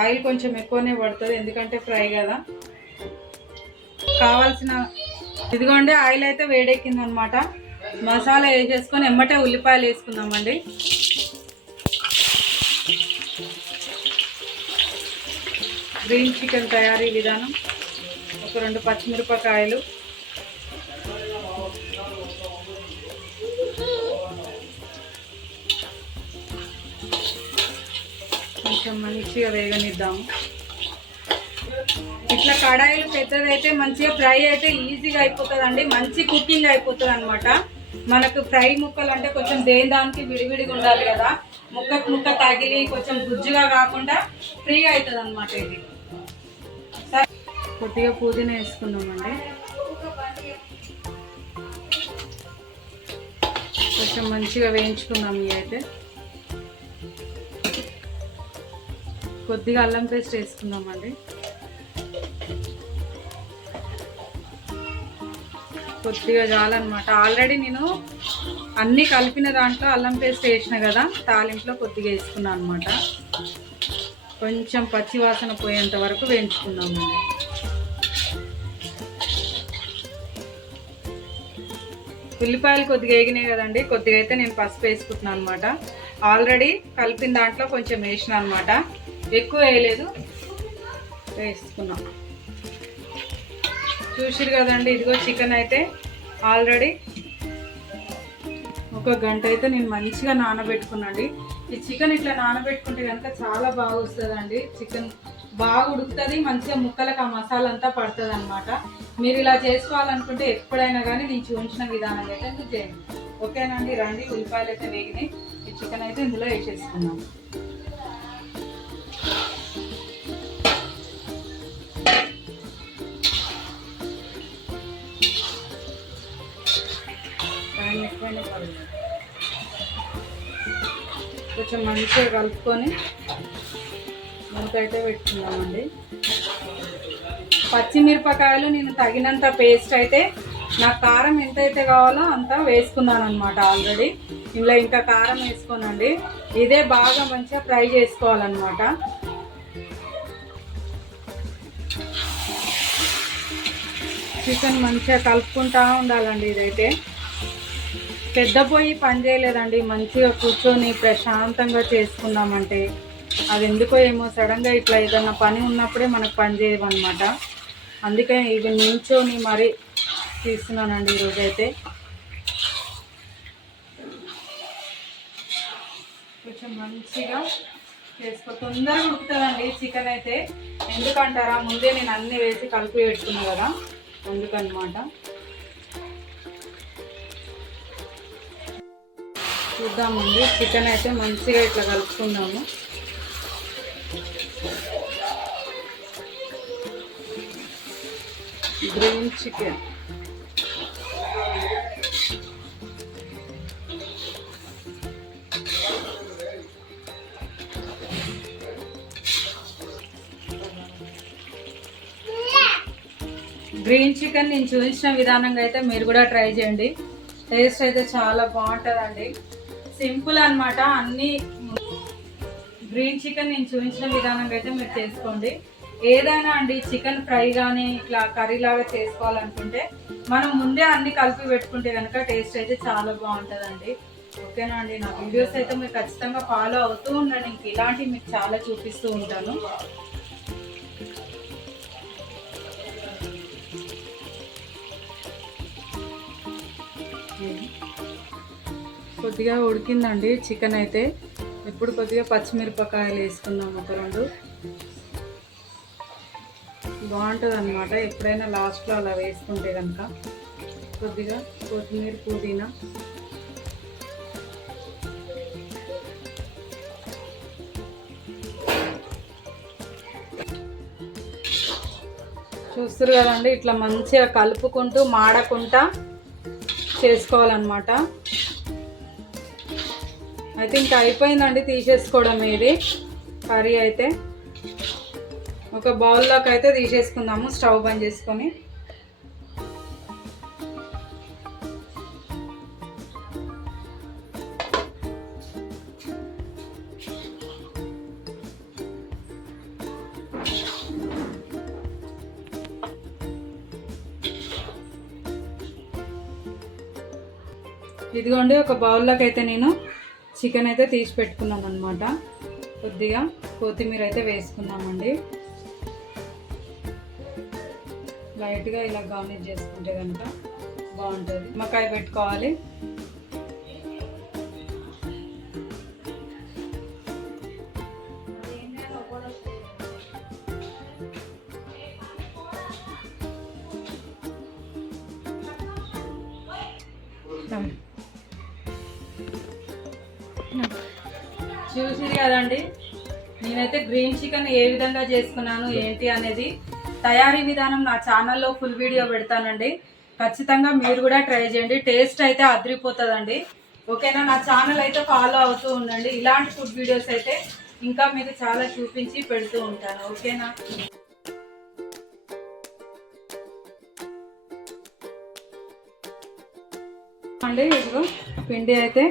Oil కొంచెం ఎక్కువనే పడుతుంది ఎందుకంటే ఫ్రై కదా. కావాల్సిన ఇదిగోండి ఆయిల్ అయితే వేడెక్కింది అనమాట. మసాలా వేసేసుకొని ఎమ్మటే ఉల్లిపాయలు వేసుకుందామండి. గ్రీన్ చికెన్ తయారీ విధానం: ఒక 2 పచ్చిమిరపకాయలు, కొంచెం మంచిగా వేగనిద్దాము. ఇట్లా కడాయిలు పెద్దదైతే మంచిగా ఫ్రై అయితే ఈజీగా అయిపోతుందండి, మంచి కుకింగ్ అయిపోతుంది అనమాట. మనకు ఫ్రై ముక్కలు అంటే కొంచెం దేని దానికి విడివిడిగా ఉండాలి కదా, ముక్కకు ముక్క తగిలి కొంచెం గుజ్జుగా కాకుండా ఫ్రీగా అవుతుంది అనమాట. ఇది కొద్దిగా పుదీనా వేసుకున్నామండి. కొంచెం మంచిగా వేయించుకున్నాము. ఇవి అయితే కొద్దిగా అల్లం పేస్ట్ వేసుకున్నామండి. కొద్దిగా చాలన్నమాట. ఆల్రెడీ నేను అన్నీ కలిపిన దాంట్లో అల్లం పేస్ట్ వేసిన కదా, తాలింపులో కొద్దిగా వేసుకున్నాను అనమాట. కొంచెం పచ్చి వాసన పోయేంత వరకు వేయించుకున్నామండి. ఉల్లిపాయలు కొద్దిగా వేగినాయి కదండి, కొద్దిగా అయితే నేను పసుపు వేసుకుంటున్నాను అనమాట. ఆల్రెడీ కలిపిన దాంట్లో కొంచెం వేసిన అనమాట, ఎక్కువ వేయలేదు, వేసుకున్నాం. చూసిరు కదండి, ఇదిగో చికెన్ అయితే ఆల్రెడీ 1 గంట అయితే నేను మంచిగా నానబెట్టుకున్నాండి. ఈ చికెన్ ఇట్లా నానబెట్టుకుంటే కనుక చాలా బాగా వస్తుందండి. చికెన్ బాగా ఉడుకుతుంది, మంచిగా ముక్కలకు ఆ మసాలా అంతా పడుతుంది అనమాట. మీరు ఇలా చేసుకోవాలనుకుంటే ఎప్పుడైనా కానీ నేను చూపించిన విధానం అయితే మీరు చేయండి. ఓకేనండి, రండి. ఉల్లిపాయలు అయితే వేగినాయి, ఈ చికెన్ అయితే ఇందులో వేసేసుకున్నాం. కొంచెం మంచిగా కలుపుకొని మూతైతే పెట్టుకుందామండి. పచ్చిమిరపకాయలు నేను తగినంత పేస్ట్ అయితే, నాకు కారం ఎంతైతే కావాలో అంత వేసుకున్నాను అనమాట. ఆల్రెడీ ఇందులో ఇంకా కారం వేసుకోనండి. ఇదే బాగా మంచిగా ఫ్రై చేసుకోవాలన్నమాట. చికెన్ మంచిగా కలుపుకుంటూ ఉండాలండి. ఇదైతే పెద్ద పొయ్యి పని చేయలేదండి, మంచిగా కూర్చొని ప్రశాంతంగా చేసుకున్నామంటే అది ఎందుకో ఏమో సడన్గా ఇట్లా ఏదన్నా పని ఉన్నప్పుడే మనకు పని చేయవన్నమాట. అందుకే ఇవి నించొని మరీ తీస్తున్నానండి ఈరోజైతే. కొంచెం మంచిగా తొందరగా ఉడుకుతుందండి చికెన్ అయితే. ఎందుకంటారా, ముందే నేను అన్నీ వేసి కలిపి పెట్టుకున్నా కదా, అందుకనమాట. చూద్దామండి, చికెన్ అయితే మంచిగా ఇట్లా కలుపుకుందాము. గ్రీన్ చికెన్ నేను చూపించిన విధానంగా అయితే మీరు కూడా ట్రై చేయండి. టేస్ట్ అయితే చాలా బాగుంటుందండి. సింపుల్ అనమాట. అన్నీ గ్రీన్ చికెన్ నేను చూపించిన విధానంగా అయితే మీరు చేసుకోండి. ఏదైనా అండి, చికెన్ ఫ్రై కానీ ఇట్లా కర్రీ లాగా చేసుకోవాలనుకుంటే మనం ముందే అన్ని కలిపి పెట్టుకుంటే కనుక టేస్ట్ అయితే చాలా బాగుంటుందండి. ఓకేనా అండి, నా వీడియోస్ అయితే మీరు ఖచ్చితంగా ఫాలో అవుతూ ఉండండి. ఇంక ఇలాంటివి మీకు చాలా చూపిస్తూ ఉంటాను. కొద్దిగా ఉడికిందండి చికెన్ అయితే. ఇప్పుడు కొద్దిగా పచ్చిమిరపకాయలు వేసుకుందాం, ఒక 2. బాగుంటుంది అనమాట ఎప్పుడైనా లాస్ట్లో అలా వేసుకుంటే కనుక. కొద్దిగా కొత్తిమీర, పుదీనా, చూస్తారు కదండి, ఇట్లా మంచిగా కలుపుకుంటూ మాడకుండా చేసుకోవాలన్నమాట. అయితే ఇంకా అయిపోయిందండి, తీసేసుకోవడం. ఇది కర్రీ అయితే ఒక బౌల్లోకి అయితే తీసేసుకుందాము, స్టవ్ బంద్ చేసుకొని. ఇదిగోండి ఒక బౌల్లోకి అయితే నేను చికెన్ అయితే తీసి పెట్టుకున్నాను అనమాట. కొద్దిగా కొత్తిమీర అయితే వేసుకున్నామండి. లైట్గా ఇలా గార్నిష్ చేసుకుంటే కనుక బాగుంటుంది. నిమ్మకాయ పెట్టుకోవాలి. చూసిరు కదండి, నేనైతే గ్రీన్ చికెన్ ఏ విధంగా చేసుకున్నాను ఏంటి అనేది తయారీ విధానం నా ఛానల్లో ఫుల్ వీడియో పెడతానండి. ఖచ్చితంగా మీరు కూడా ట్రై చేయండి. టేస్ట్ అయితే అదిరిపోతుందండి. ఓకేనా? నా ఛానల్ అయితే ఫాలో అవుతూ ఉండండి. ఇలాంటి ఫుడ్ వీడియోస్ అయితే ఇంకా మీకు చాలా చూపించి పెడుతూ ఉంటాను. ఓకేనా అండి? ఇదిగో పిండి అయితే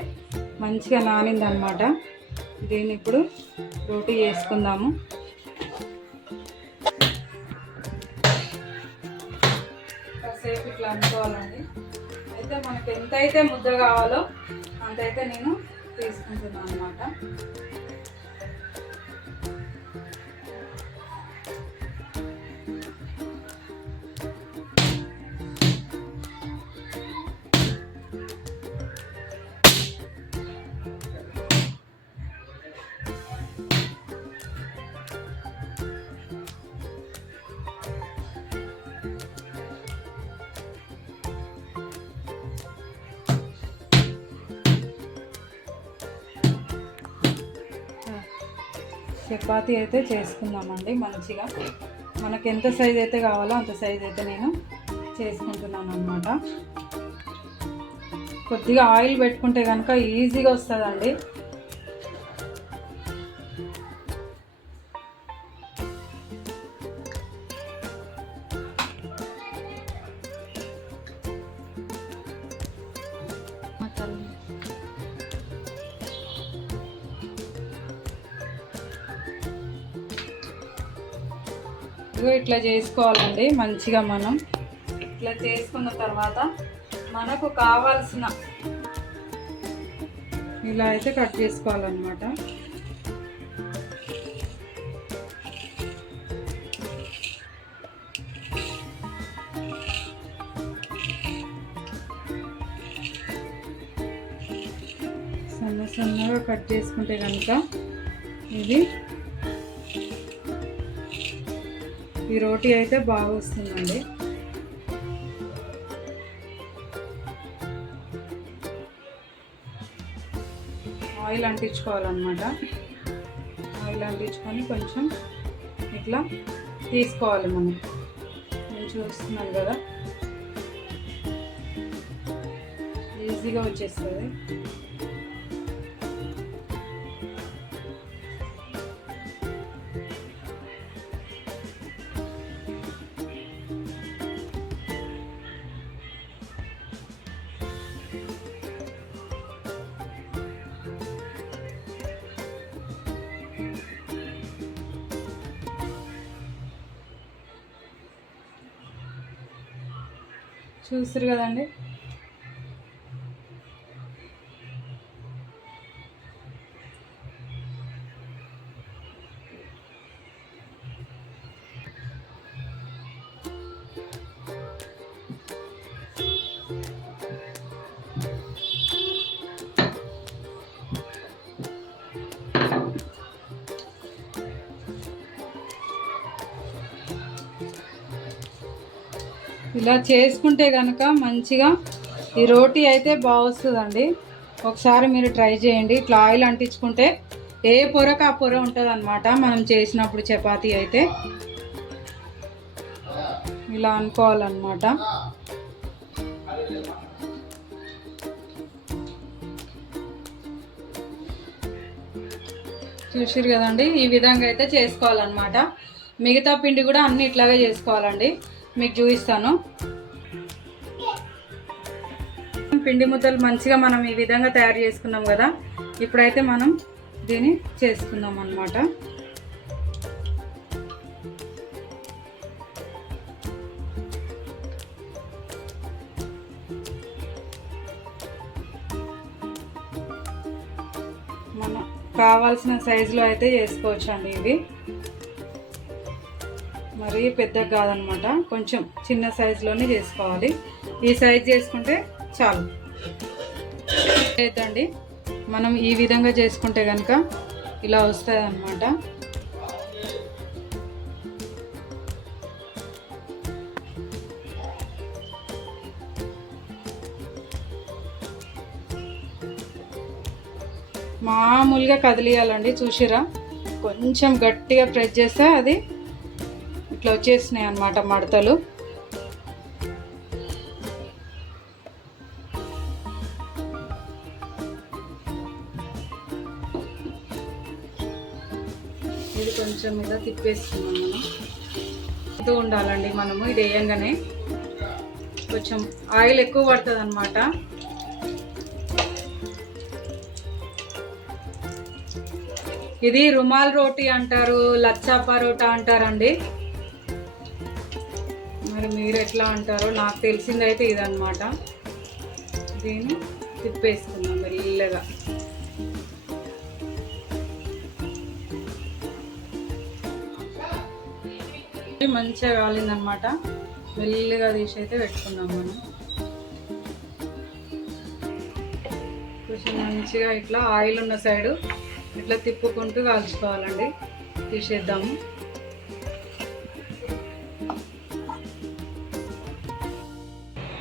మంచిగా నానిందనమాట. దీన్ని ఇప్పుడు రోటీ చేసుకుందాము. కాసేపు ఇట్లా అనుకోవాలండి. అయితే మనకి ఎంతైతే ముద్ద కావాలో అంతైతే నేను తీసుకుంటున్నాను అనమాట. చపాతీ అయితే చేసుకుందామండి. మంచిగా మనకి ఎంత సైజ్ అయితే కావాలో అంత సైజ్ అయితే నేను చేసుకుంటున్నాను అనమాట. కొద్దిగా ఆయిల్ పెట్టుకుంటే కనుక ఈజీగా వస్తుందండి. ఇట్లా చేసుకోవాలండి. మంచిగా మనం ఇట్లా చేసుకున్న తర్వాత మనకు కావాల్సిన ఇలా అయితే కట్ చేసుకోవాలన్నమాట. సన్న సన్నగా కట్ చేసుకుంటే కనుక ఇది ఈ రోటీ అయితే బాగా వస్తుందండి. ఆయిల్ అంటించుకోవాలన్నమాట. ఆయిల్ అంటించుకొని కొంచెం ఇట్లా తీసుకోవాలి. నేను చూస్తున్నాను కదా, ఈజీగా వచ్చేస్తుంది. చూస్తారు కదండి. ఇలా చేసుకుంటే కనుక మంచిగా ఈ రోటీ అయితే బాగా వస్తుందండి. ఒకసారి మీరు ట్రై చేయండి. ఇట్లా ఆయిల్ అంటించుకుంటే ఏ పొరకు ఆ పొర ఉంటుంది అన్నమాట. మనం చేసినప్పుడు చపాతీ అయితే ఇలా అనుకోవాలన్నమాట. చూసిరు కదండి, ఈ విధంగా అయితే చేసుకోవాలన్నమాట. మిగతా పిండి కూడా అన్ని ఇట్లాగే చేసుకోవాలండి. మీకు చూపిస్తాను. పిండి ముద్దలు మంచిగా మనం ఈ విధంగా తయారు చేసుకున్నాం కదా. ఇప్పుడైతే మనం దీన్ని చేసుకుందాం అన్నమాట. కావాల్సిన సైజులో అయితే చేసుకోవచ్చు అండి. ఇవి మరీ పెద్దగా కాదనమాట, కొంచెం చిన్న సైజులోనే చేసుకోవాలి. ఈ సైజ్ చేసుకుంటే చాలు. లేదండి మనం ఈ విధంగా చేసుకుంటే కనుక ఇలా వస్తుంది అన్నమాట. మామూలుగా కదిలియాలండి. చూసిరా, కొంచెం గట్టిగా ప్రెస్ చేస్తే అది ఇట్లా వచ్చేసినాయి అన్నమాట మడతలు. ఇది కొంచెం ఇలా తిప్పేసుకున్నాం. మనం ఉండాలండి. మనము ఇది వేయంగానే కొంచెం ఆయిల్ ఎక్కువ పడుతుంది అన్నమాట. ఇది రుమాల్ రోటీ అంటారు, లచ్చా పరోటా అంటారండి. మరి మీరు ఎట్లా అంటారో నాకు తెలిసిందైతే ఇదన్నమాట. దీన్ని తిప్పేసుకున్నాం మెల్లగా. మంచిగా కాలిందనమాట. మెల్లిగా తీసి అయితే పెట్టుకున్నాం మనం. కొంచెం మంచిగా ఇట్లా ఆయిల్ ఉన్న సైడు ఇట్లా తిప్పుకుంటూ కాల్చుకోవాలండి. తీసేద్దాము.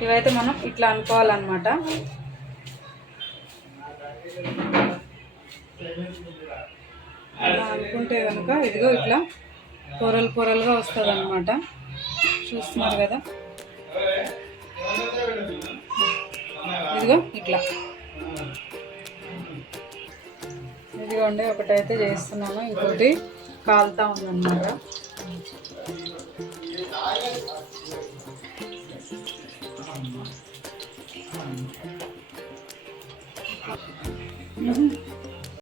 ఇవైతే మనం ఇట్లా అనుకోవాలన్నమాట. అనుకుంటే కనుక ఇదిగో ఇట్లా పొరలు పొరలుగా వస్తుంది అన్నమాట. చూస్తున్నారు కదా, ఇదిగో ఇట్లా. ఇదిగోండి ఒకటైతే చేస్తున్నాను, ఇంకోటి కాలుతా ఉందన్నమాట.